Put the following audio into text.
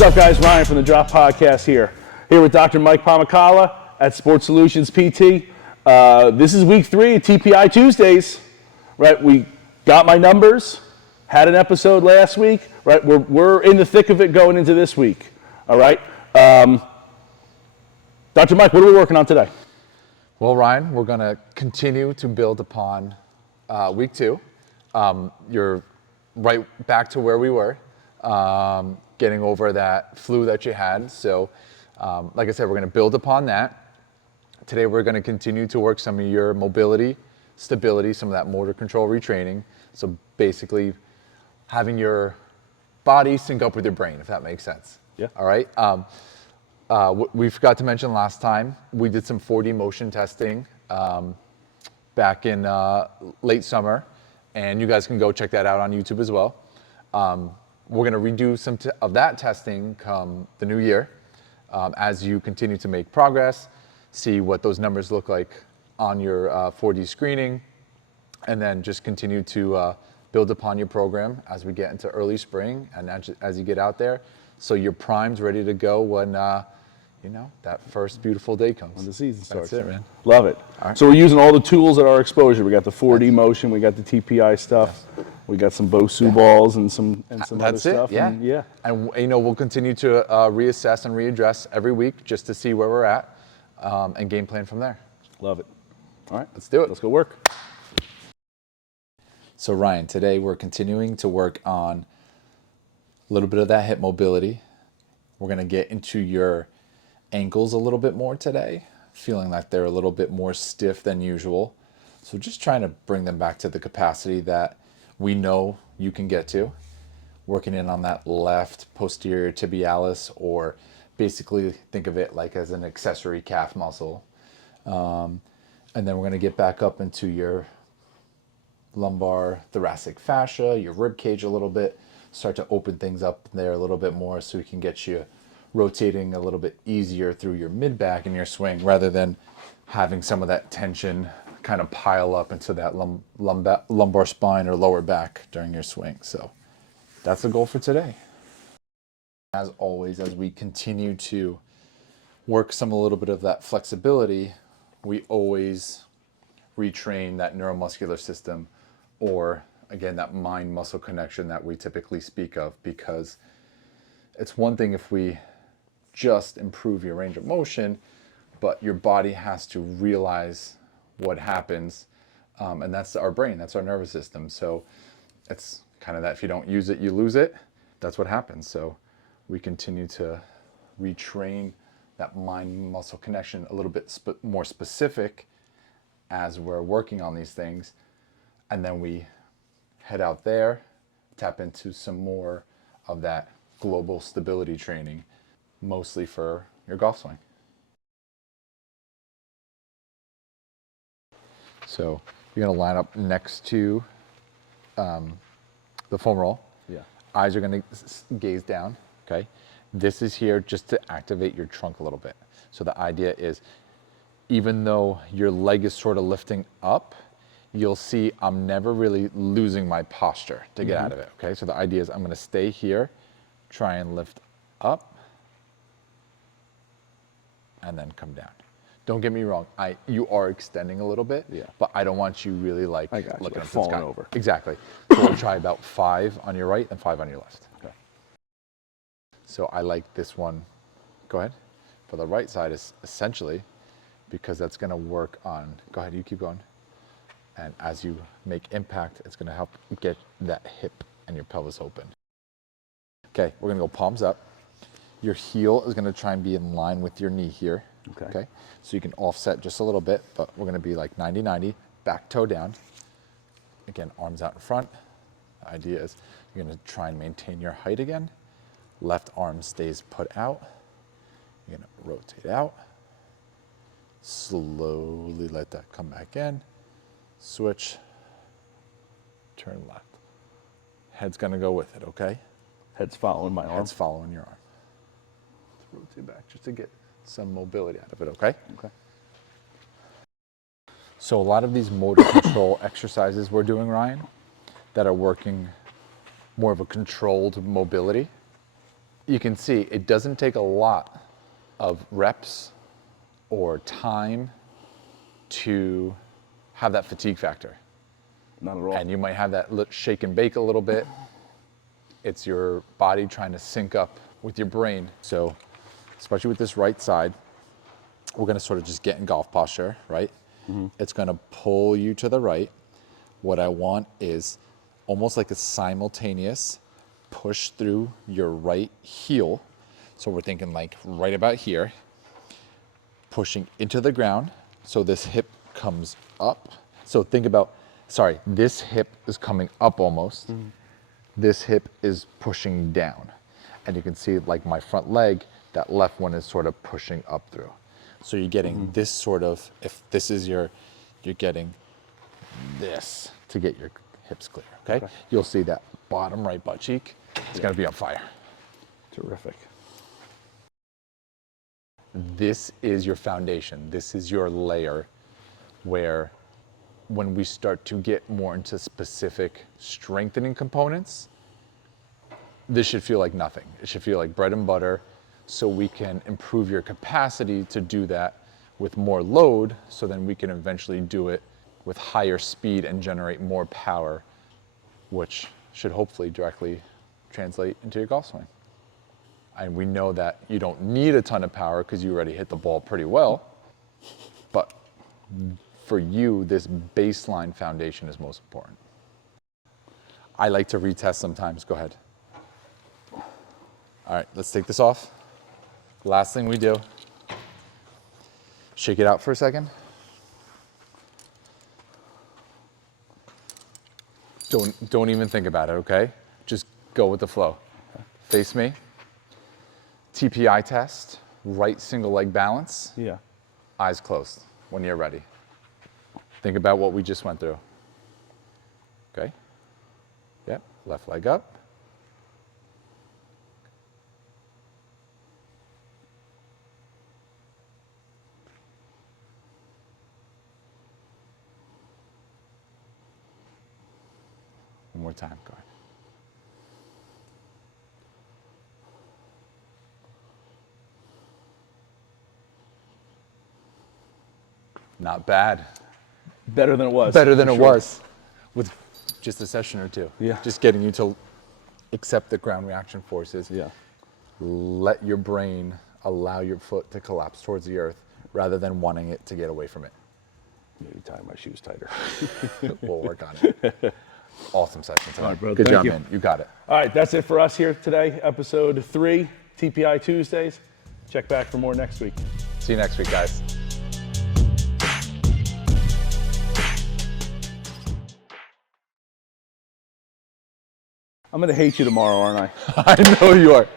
What's up, guys? Ryan from the Drop Podcast here with Dr. Mike Pomacala at Sports Solutions PT. This is week 3 of TPI Tuesdays, right? We got my numbers, had an episode last week, right? We're in the thick of it going into this week, all right? Dr. Mike, what are we working on today? Well, Ryan, we're going to continue to build upon week 2. You're right back to where we were, getting over that flu that you had. So, like I said, we're going to build upon that. Today, we're going to continue to work some of your mobility, stability, some of that motor control retraining. So basically, having your body sync up with your brain, if that makes sense. Yeah. All right. We forgot to mention last time, we did some 4D motion testing back in late summer, and you guys can go check that out on YouTube as well. We're going to redo some of that testing come the new year as you continue to make progress, see what those numbers look like on your 4D screening, and then just continue to build upon your program as we get into early spring and as you get out there, so your prime's ready to go when that first beautiful day comes. When the season starts. That's it, man. Love it. Right. So we're using all the tools at our exposure. We got the 4D motion, we got the TPI stuff, we got some Bosu balls and some other stuff. Yeah. And we'll continue to reassess and readdress every week just to see where we're at and game plan from there. Love it. All right, Let's do it. Let's go work. So Ryan, today we're continuing to work on a little bit of that hip mobility. We're going to get into your ankles a little bit more today, feeling like they're a little bit more stiff than usual. So just trying to bring them back to the capacity that we know you can get to. Working in on that left posterior tibialis, or basically think of it like as an accessory calf muscle. And then we're going to get back up into your lumbar thoracic fascia, your rib cage a little bit, start to open things up there a little bit more so we can get you rotating a little bit easier through your mid back in your swing, rather than having some of that tension kind of pile up into that lumbar spine or lower back during your swing. So that's the goal for today. As always, as we continue to work a little bit of that flexibility, we always retrain that neuromuscular system, or again, that mind-muscle connection that we typically speak of, because it's one thing if we just improve your range of motion, but your body has to realize what happens, and that's our brain, that's our nervous system. So it's kind of that if you don't use it, you lose it. That's what happens. So we continue to retrain that mind-muscle connection a little bit more specific as we're working on these things, and then we head out there, tap into some more of that global stability training, mostly for your golf swing. So you're going to line up next to the foam roll. Yeah. Eyes are going to gaze down, okay? This is here just to activate your trunk a little bit. So the idea is, even though your leg is sort of lifting up, you'll see I'm never really losing my posture to get out of it, okay? So the idea is I'm going to stay here, try and lift up, and then come down. Don't get me wrong, you are extending a little bit, but I don't want you really looking up to the falling sky. over. Exactly. So we'll try about 5 on your right and 5 on your left. Okay. So I like this one. Go ahead. For the right side is essentially because that's going to work on, go ahead, you keep going. And as you make impact, it's going to help get that hip and your pelvis open. Okay, we're going to go palms up. Your heel is going to try and be in line with your knee here. Okay. So you can offset just a little bit, but we're going to be like 90-90, back toe down. Again, arms out in front. The idea is you're going to try and maintain your height again. Left arm stays put out. You're going to rotate out. Slowly let that come back in. Switch. Turn left. Head's going to go with it, okay? Head's following my arm. Head's following your arm. Let's rotate back just to get some mobility out of it, okay? Okay. So a lot of these motor control exercises we're doing, Ryan, that are working more of a controlled mobility, you can see it doesn't take a lot of reps or time to have that fatigue factor. Not at all. And you might have that shake and bake a little bit. It's your body trying to sync up with your brain. So, especially with this right side, we're gonna sort of just get in golf posture, right? It's gonna pull you to the right. What I want is almost like a simultaneous push through your right heel. So we're thinking like right about here, pushing into the ground. So this hip comes up. So think about, this hip is coming up almost. This hip is pushing down. And you can see like my front leg, that left one is sort of pushing up through. So you're getting this sort of, if this is you're getting this to get your hips clear, okay? You'll see that bottom right butt cheek, it's gonna be on fire. Terrific. This is your foundation. This is your layer where when we start to get more into specific strengthening components, this should feel like nothing. It should feel like bread and butter, so we can improve your capacity to do that with more load, so then we can eventually do it with higher speed and generate more power, which should hopefully directly translate into your golf swing. And we know that you don't need a ton of power because you already hit the ball pretty well, but for you, this baseline foundation is most important. I like to retest sometimes. Go ahead. All right, let's take this off. Last thing we do, shake it out for a second. Don't even think about it, okay? Just go with the flow. Face me. TPI test, right single leg balance. Yeah. Eyes closed when you're ready. Think about what we just went through. Okay? Yep, left leg up. One more time, go ahead. Not bad. Better than it was. Better than for it sure. was with just a session or two. Yeah. Just getting you to accept the ground reaction forces. Yeah. Let your brain allow your foot to collapse towards the earth rather than wanting it to get away from it. Maybe tie my shoes tighter. We'll work on it. Awesome session tonight. All right, bro. Good Thank job, you. man. You got it. All right, that's it for us here today. Episode 3, TPI Tuesdays. Check back for more next week. See you next week, guys. I'm going to hate you tomorrow, aren't I? I know you are.